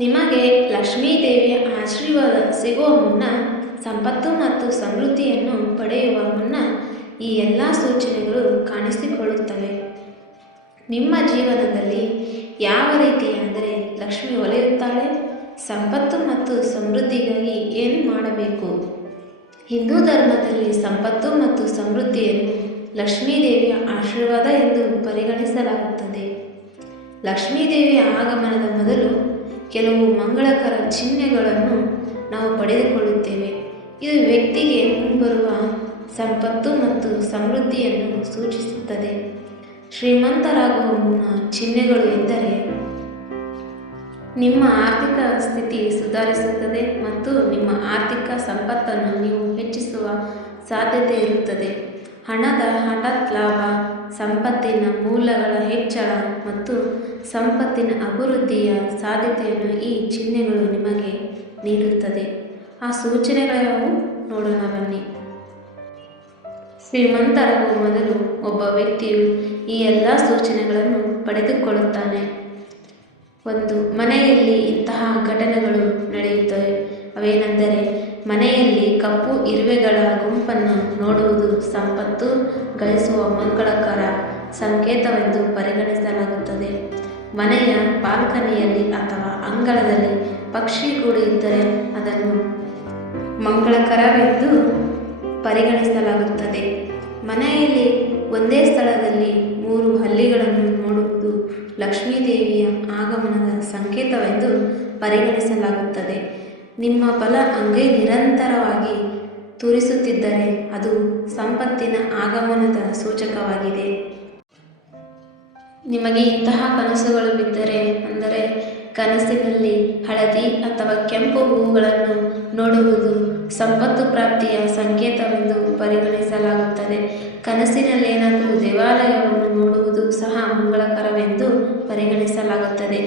ನಿಮಗೆ ಲಕ್ಷ್ಮೀದೇವಿಯ ಆಶೀರ್ವಾದ ಸಿಗುವ ಮುನ್ನ, ಸಂಪತ್ತು ಮತ್ತು ಸಮೃದ್ಧಿಯನ್ನು ಪಡೆಯುವ ಮುನ್ನ ಈ ಎಲ್ಲ ಸೂಚನೆಗಳು ಕಾಣಿಸಿಕೊಳ್ಳುತ್ತವೆ. ನಿಮ್ಮ ಜೀವನದಲ್ಲಿ ಯಾವ ರೀತಿಯಾದರೆ ಲಕ್ಷ್ಮಿ ಒಲಿಯುತ್ತಾಳೆ? ಸಂಪತ್ತು ಮತ್ತು ಸಮೃದ್ಧಿಗಾಗಿ ಏನು ಮಾಡಬೇಕು? ಹಿಂದೂ ಧರ್ಮದಲ್ಲಿ ಸಂಪತ್ತು ಮತ್ತು ಸಮೃದ್ಧಿಯನ್ನು ಲಕ್ಷ್ಮೀದೇವಿಯ ಆಶೀರ್ವಾದ ಎಂದು ಪರಿಗಣಿಸಲಾಗುತ್ತದೆ. ಲಕ್ಷ್ಮೀದೇವಿಯ ಆಗಮನದ ಮೊದಲು ಕೆಲವು ಮಂಗಳಕರ ಚಿಹ್ನೆಗಳನ್ನು ನಾವು ಪಡೆದುಕೊಳ್ಳುತ್ತೇವೆ. ಇದು ವ್ಯಕ್ತಿಗೆ ಮುಂಬರುವ ಸಂಪತ್ತು ಮತ್ತು ಸಮೃದ್ಧಿಯನ್ನು ಸೂಚಿಸುತ್ತದೆ. ಶ್ರೀಮಂತರಾಗುವ ಮುನ್ನ ಚಿಹ್ನೆಗಳು ಎಂದರೆ ನಿಮ್ಮ ಆರ್ಥಿಕ ಸ್ಥಿತಿ ಸುಧಾರಿಸುತ್ತದೆ ಮತ್ತು ನಿಮ್ಮ ಆರ್ಥಿಕ ಸಂಪತ್ತನ್ನು ನೀವು ಹೆಚ್ಚಿಸುವ ಸಾಧ್ಯತೆ ಇರುತ್ತದೆ. ಹಣದ ಹಠಾತ್ ಲಾಭ, ಸಂಪತ್ತಿನ ಮೂಲಗಳ ಹೆಚ್ಚಳ ಮತ್ತು ಸಂಪತ್ತಿನ ಅಭಿವೃದ್ಧಿಯ ಸಾಧ್ಯತೆಯನ್ನು ಈ ಚಿಹ್ನೆಗಳು ನಿಮಗೆ ನೀಡುತ್ತದೆ. ಆ ಸೂಚನೆಗಳ್ಯಾವು ನೋಡೋಣ ಬನ್ನಿ. ಶ್ರೀಮಂತರಾಗುವ ಮೊದಲು ಒಬ್ಬ ವ್ಯಕ್ತಿಯು ಈ ಎಲ್ಲ ಸೂಚನೆಗಳನ್ನು ಪಡೆದುಕೊಳ್ಳುತ್ತಾನೆ. 1. ಮನೆಯಲ್ಲಿ ಇಂತಹ ಘಟನೆಗಳು ನಡೆಯುತ್ತವೆ. ಅವೇನೆಂದರೆ, ಮನೆಯಲ್ಲಿ ಕಪ್ಪು ಇರುವೆಗಳ ಗುಂಪನ್ನು ನೋಡುವುದು ಸಂಪತ್ತು ಗಳಿಸುವ ಮಂಗಳಕರ ಸಂಕೇತವೆಂದು ಪರಿಗಣಿಸಲಾಗುತ್ತದೆ. ಮನೆಯ ಬಾಲ್ಕನಿಯಲ್ಲಿ ಅಥವಾ ಅಂಗಳದಲ್ಲಿ ಪಕ್ಷಿಗೂಡು ಇದ್ದರೆ ಅದನ್ನು ಮಂಗಳಕರವೆಂದು ಪರಿಗಣಿಸಲಾಗುತ್ತದೆ. ಮನೆಯಲ್ಲಿ ಒಂದೇ ಸ್ಥಳದಲ್ಲಿ 3 ಹಲ್ಲಿಗಳನ್ನು ನೋಡುವುದು ಲಕ್ಷ್ಮೀದೇವಿಯ ಆಗಮನದ ಸಂಕೇತವೆಂದು ಪರಿಗಣಿಸಲಾಗುತ್ತದೆ. ನಿಮ್ಮ ಬಲ ಅಂಗೈ ನಿರಂತರವಾಗಿ ತೂರಿಸುತ್ತಿದ್ದರೆ ಅದು ಸಂಪತ್ತಿನ ಆಗಮನದ ಸೂಚಕವಾಗಿದೆ. ನಿಮಗೆ ಇಂತಹ ಕನಸುಗಳು ಬಿದ್ದರೆ, ಅಂದರೆ ಕನಸಿನಲ್ಲಿ ಹಳದಿ ಅಥವಾ ಕೆಂಪು ಹೂವುಗಳನ್ನು ನೋಡುವುದು ಸಂಪತ್ತು ಪ್ರಾಪ್ತಿಯ ಸಂಕೇತವೆಂದು ಪರಿಗಣಿಸಲಾಗುತ್ತದೆ. ಕನಸಿನಲ್ಲೇನಾದರೂ ದೇವಾಲಯವನ್ನು ನೋಡುವುದು ಸಹ ಮಂಗಳಕರವೆಂದು ಪರಿಗಣಿಸಲಾಗುತ್ತದೆ.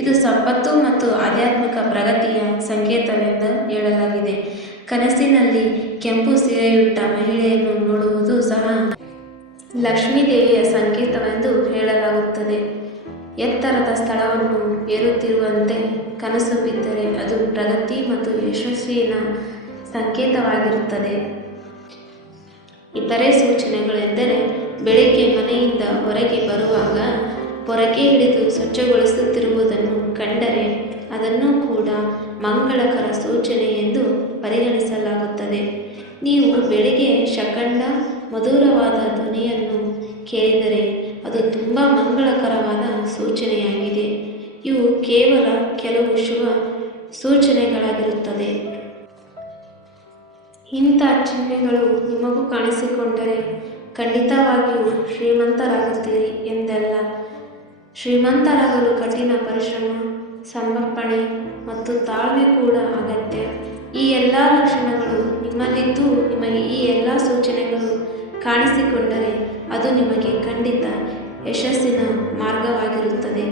ಇದು ಸಂಪತ್ತು ಮತ್ತು ಆಧ್ಯಾತ್ಮಿಕ ಪ್ರಗತಿಯ ಸಂಕೇತವೆಂದು ಹೇಳಲಾಗಿದೆ. ಕನಸಿನಲ್ಲಿ ಕೆಂಪು ಸೀರೆಯುಟ್ಟ ಮಹಿಳೆಯನ್ನು ನೋಡುವುದು ಸಹ ಲಕ್ಷ್ಮೀದೇವಿಯ ಸಂಕೇತವೆಂದು ಹೇಳಲಾಗುತ್ತದೆ. ಎತ್ತರದ ಸ್ಥಳವನ್ನು ಏರುತ್ತಿರುವಂತೆ ಕನಸು ಬಿದ್ದರೆ ಅದು ಪ್ರಗತಿ ಮತ್ತು ಯಶಸ್ಸಿನ ಸಂಕೇತವಾಗಿರುತ್ತದೆ. ಇತರೆ ಸೂಚನೆಗಳೆಂದರೆ, ಬೆಳಿಗ್ಗೆ ಮನೆಯಿಂದ ಹೊರಗೆ ಬರುವಾಗ ಪೊರಕೆ ಹಿಡಿದು ಸ್ವಚ್ಛಗೊಳಿಸುತ್ತಿರುವುದನ್ನು ಕಂಡರೆ ಅದನ್ನು ಕೂಡ ಮಂಗಳಕರ ಸೂಚನೆ ಎಂದು ಪರಿಗಣಿಸಲಾಗುತ್ತದೆ. ನೀವು ಬೆಳಿಗ್ಗೆ ಶಕಂಡ ಮಧುರವಾದ ಧ್ವನಿಯನ್ನು ಕೇಳಿದರೆ ಅದು ತುಂಬ ಮಂಗಳಕರವಾದ ಸೂಚನೆಯಾಗಿದೆ. ಇವು ಕೇವಲ ಕೆಲವು ಶುಭ ಸೂಚನೆಗಳಾಗಿರುತ್ತದೆ. ಇಂಥ ಚಿಹ್ನೆಗಳು ನಿಮಗೂ ಕಾಣಿಸಿಕೊಂಡರೆ ಖಂಡಿತವಾಗಿಯೂ ಶ್ರೀಮಂತರಾಗುತ್ತೀರಿ ಎಂದಲ್ಲ. ಶ್ರೀಮಂತರಾಗಲು ಕಠಿಣ ಪರಿಶ್ರಮ, ಸಮರ್ಪಣೆ ಮತ್ತು ತಾಳ್ಮೆ ಕೂಡ ಅಗತ್ಯ. ಈ ಎಲ್ಲ ಲಕ್ಷಣಗಳು ನಿಮ್ಮಲ್ಲಿದ್ದು ನಿಮಗೆ ಈ ಎಲ್ಲ ಸೂಚನೆಗಳು ಕಾಣಿಸಿಕೊಂಡರೆ ಅದು ನಿಮಗೆ ಖಂಡಿತ ಯಶಸ್ಸಿನ ಮಾರ್ಗವಾಗಿರುತ್ತದೆ.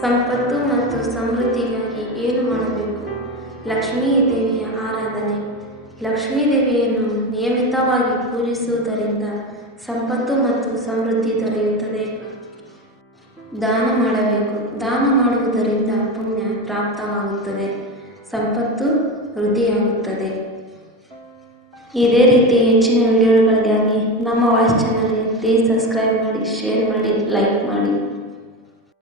ಸಂಪತ್ತು ಮತ್ತು ಸಮೃದ್ಧಿಗಾಗಿ ಏನು ಮಾಡಬೇಕು? ಲಕ್ಷ್ಮೀ ದೇವಿಯ ಆರಾಧನೆ. ಲಕ್ಷ್ಮೀ ದೇವಿಯನ್ನು ನಿಯಮಿತವಾಗಿ ಪೂಜಿಸುವುದರಿಂದ ಸಂಪತ್ತು ಮತ್ತು ಸಮೃದ್ಧಿ ದೊರೆಯುತ್ತದೆ. ದಾನ ಮಾಡಬೇಕು. ದಾನ ಮಾಡುವುದರಿಂದ ಪುಣ್ಯ ಪ್ರಾಪ್ತವಾಗುತ್ತದೆ, ಸಂಪತ್ತು ವೃದ್ಧಿಯಾಗುತ್ತದೆ. ಇದೇ ರೀತಿ ಹೆಚ್ಚಿನ ವಿಡಿಯೋಗಳಿಗಾಗಿ ನಮ್ಮ ವಾಯ್ಸ್ ಚಾನಲ್ಗೆ ಪ್ಲೀಸ್ ಸಬ್ಸ್ಕ್ರೈಬ್ ಮಾಡಿ, ಶೇರ್ ಮಾಡಿ, ಲೈಕ್ ಮಾಡಿ.